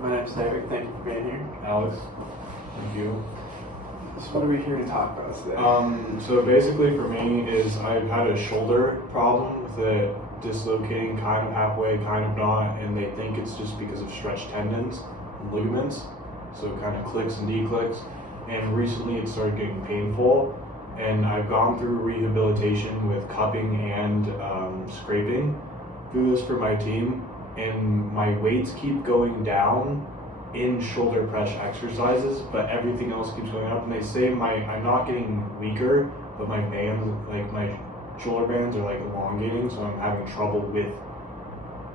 My name's Derek. Thank you for being here. Alex, thank you. So what are we here to talk about today? So basically for me is I've had a shoulder problem with it dislocating kind of halfway, kind of not, and they think it's just because of stretched tendons and ligaments. So it kind of clicks and declicks. And recently it started getting painful, and I've gone through rehabilitation with cupping and scraping through this for my team, and my weights keep going down in shoulder press exercises, but everything else keeps going up. And they say I'm not getting weaker, but my bands, like my shoulder bands, are like elongating, so I'm having trouble with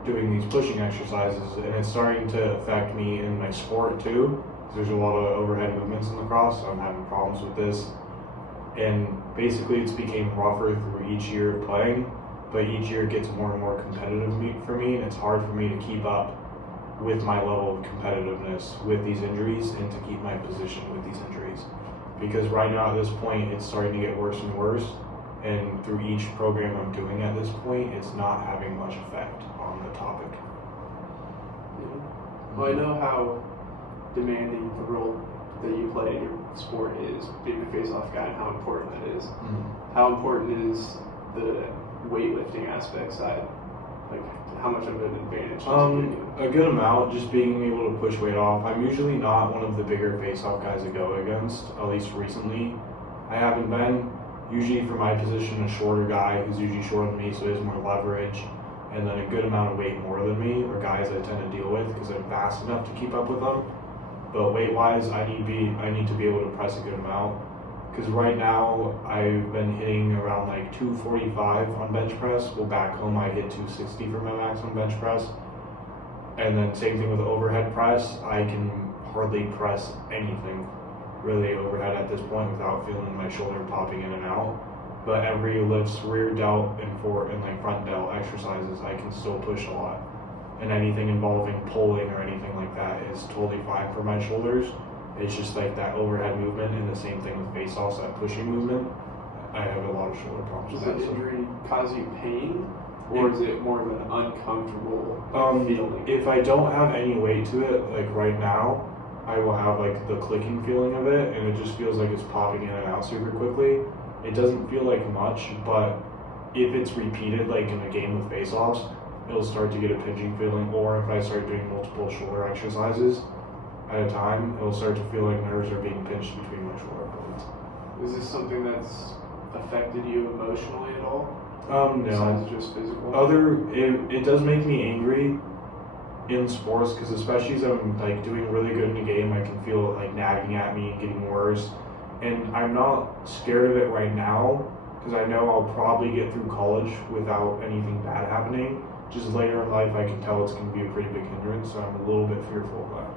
doing these pushing exercises, and it's starting to affect me in my sport too. There's a lot of overhead movements in lacrosse, so I'm having problems with this. And basically it's became rougher through each year of playing, but each year it gets more and more competitive for me, and it's hard for me to keep up with my level of competitiveness with these injuries and to keep my position with these injuries. Because right now at this point it's starting to get worse and worse, and through each program I'm doing at this point, it's not having much effect on the topic. Yeah. Well, I know how demanding the role that you play in your sport is, being a face-off guy, and how important that is. Mm-hmm. How important is the weightlifting aspect side? Like, how much of an advantage? A good amount, just being able to push weight off. I'm usually not one of the bigger face-off guys to go against, at least recently. I haven't been. Usually for my position, a shorter guy who's usually shorter than me, so he has more leverage, and then a good amount of weight more than me, or guys I tend to deal with because I'm fast enough to keep up with them. But weight-wise, I need to be able to press a good amount. Because right now, I've been hitting around like 245 on bench press. Well, back home, I hit 260 for my max on bench press. And then same thing with the overhead press. I can hardly press anything really overhead at this point without feeling my shoulder popping in and out. But every lifts, rear delt and like front delt exercises, I can still push a lot. And anything involving pulling or anything like that is totally fine for my shoulders. It's just like that overhead movement, and the same thing with face-offs, that pushing movement. I have a lot of shoulder problems Does with that that. injury cause you pain, or is it more of an uncomfortable feeling? If I don't have any weight to it, like right now, I will have like the clicking feeling of it, and it just feels like it's popping in and out super quickly. It doesn't feel like much, but if it's repeated, like in a game of face-offs, it'll start to get a pinching feeling, or if I start doing multiple shoulder exercises at a time, it'll start to feel like nerves are being pinched between my shoulder blades. Is this something that's affected you emotionally at all? No. Besides just physical? It does make me angry in sports, because especially as I'm like doing really good in the game, I can feel it like nagging at me and getting worse. And I'm not scared of it right now, because I know I'll probably get through college without anything bad happening. Just later in life, I can tell it's going to be a pretty big hindrance, so I'm a little bit fearful of that.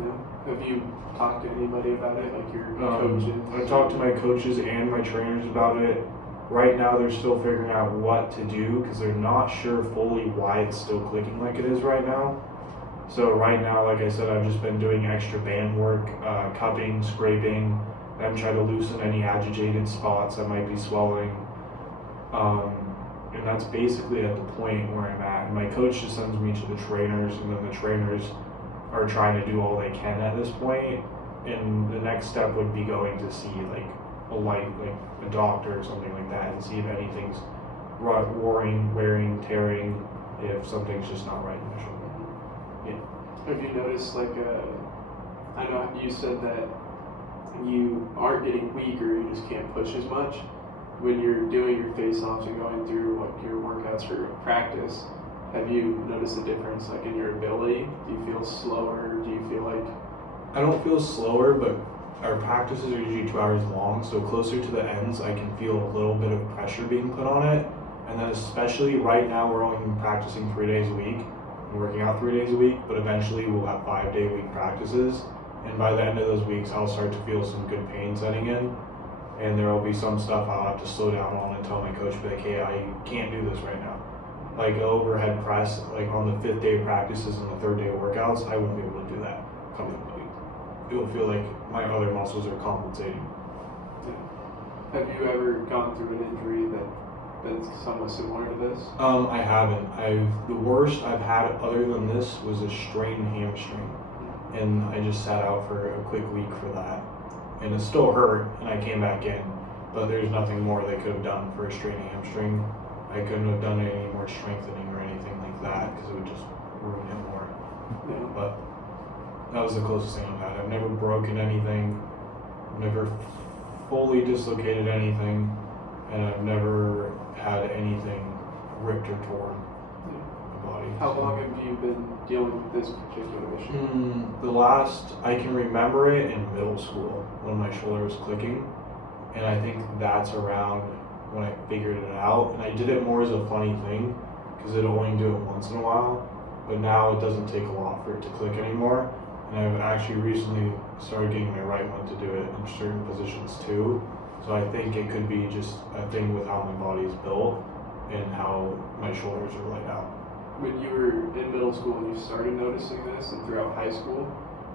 Yeah. Have you talked to anybody about it, like your coaches? I've talked to my coaches and my trainers about it. Right now, they're still figuring out what to do, because they're not sure fully why it's still clicking like it is right now. So right now, like I said, I've just been doing extra band work, cupping, scraping, and trying to loosen any agitated spots that might be swelling. And that's basically at the point where I'm at. And my coach just sends me to the trainers, and then the trainers are trying to do all they can at this point. And the next step would be going to see like a doctor or something like that, and see if anything's wearing, tearing, if something's just not right in the shoulder. Yeah. Have you noticed, like, I know you said that you aren't getting weaker, you just can't push as much. When you're doing your face-offs and going through your workouts for practice, have you noticed a difference, like, in your ability? Do you feel slower? Do you feel like... I don't feel slower, but our practices are usually 2 hours long, so closer to the ends, I can feel a little bit of pressure being put on it. And then especially right now, we're only practicing 3 days a week and working out 3 days a week, but eventually we'll have 5-day-a-week practices. And by the end of those weeks, I'll start to feel some good pain setting in. And there will be some stuff I'll have to slow down on and tell my coach, be like, hey, I can't do this right now. Like overhead press, like on the 5th day of practices and the 3rd day of workouts, I wouldn't be able to do that comfortably. It will feel like my other muscles are compensating. Have you ever gone through an injury that's somewhat similar to this? I haven't. The worst I've had other than this was a strained hamstring. and I just sat out for a quick week for that. And it still hurt, and I came back in, but there's nothing more they could have done for a strained hamstring. I couldn't have done any more strengthening or anything like that because it would just ruin it more. Yeah. But that was the closest thing I've had. I've never broken anything, never fully dislocated anything, and I've never had anything ripped or torn in my body. How long have you been dealing with this particular issue? The last I can remember it in middle school when my shoulder was clicking, and I think that's around when I figured it out. And I did it more as a funny thing because I'd only do it once in a while, but now it doesn't take a lot for it to click anymore. And I've actually recently started getting my right one to do it in certain positions too. So I think it could be just a thing with how my body is built and how my shoulders are laid out. When you were in middle school and you started noticing this, and throughout high school,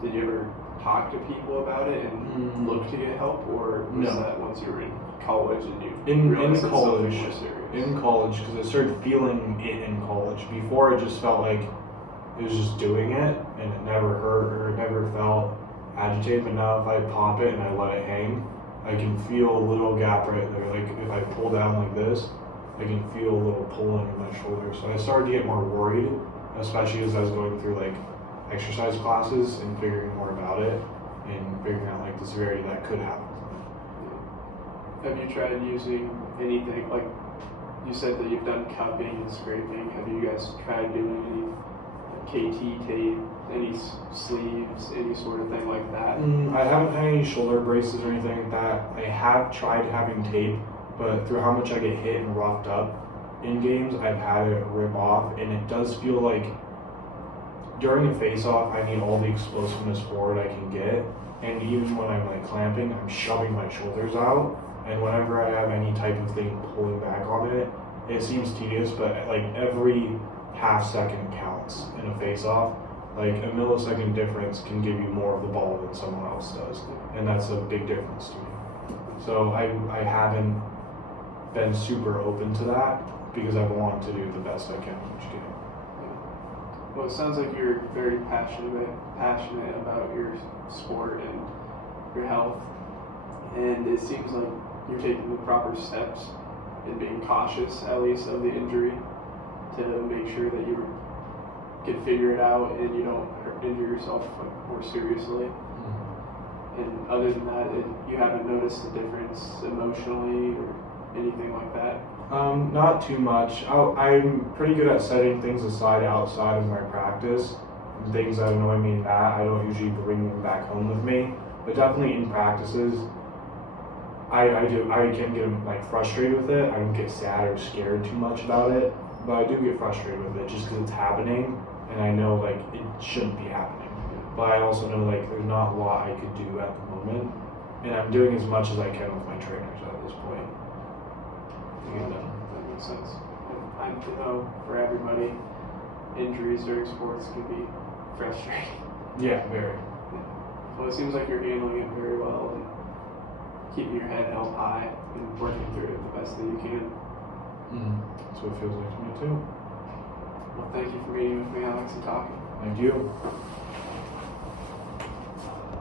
did you ever talk to people about it and look to get help, or was No. that once you were in college and you In realized it's college, something more serious? in college, because I started feeling it in college. Before, it just felt like it was just doing it, and it never hurt or it never felt agitated. But now, if I pop it and I let it hang, I can feel a little gap right there. Like if I pull down like this, I can feel a little pulling in my shoulder. So I started to get more worried, especially as I was going through like exercise classes and figuring more about it and figuring out like the severity that could happen. Have you tried using anything, like you said that you've done cupping and scraping, have you guys tried doing any KT tape, any sleeves, any sort of thing like that? I haven't had any shoulder braces or anything like that. I have tried having tape, but through how much I get hit and roughed up in games, I've had it rip off, and it does feel like during a face-off, I need all the explosiveness forward I can get, and even when I'm like clamping, I'm shoving my shoulders out, and whenever I have any type of thing pulling back on it, it seems tedious, but like every half second counts in a face-off. Like a millisecond difference can give you more of the ball than someone else does, and that's a big difference to me. So I haven't been super open to that because I've wanted to do the best I can each game. Well, it sounds like you're very passionate about your sport and your health, and it seems like you're taking the proper steps and being cautious, at least, of the injury to make sure that you can figure it out and you don't injure yourself more seriously. And other than that, you haven't noticed a difference emotionally or anything like that? Not too much. I'm pretty good at setting things aside outside of my practice. And things that annoy me in that, I don't usually bring them back home with me. But definitely in practices, I can get like frustrated with it. I don't get sad or scared too much about it, but I do get frustrated with it just because it's happening, and I know like it shouldn't be happening. But I also know like there's not a lot I could do at the moment, and I'm doing as much as I can with my trainers at this point. That makes sense. I know for everybody, injuries during sports can be frustrating. Yeah, very. Well, it seems like you're handling it very well and keeping your head held high and working through it the best that you can. That's what it feels like to me too. Well, thank you for meeting with me, Alex, and talking. Thank you.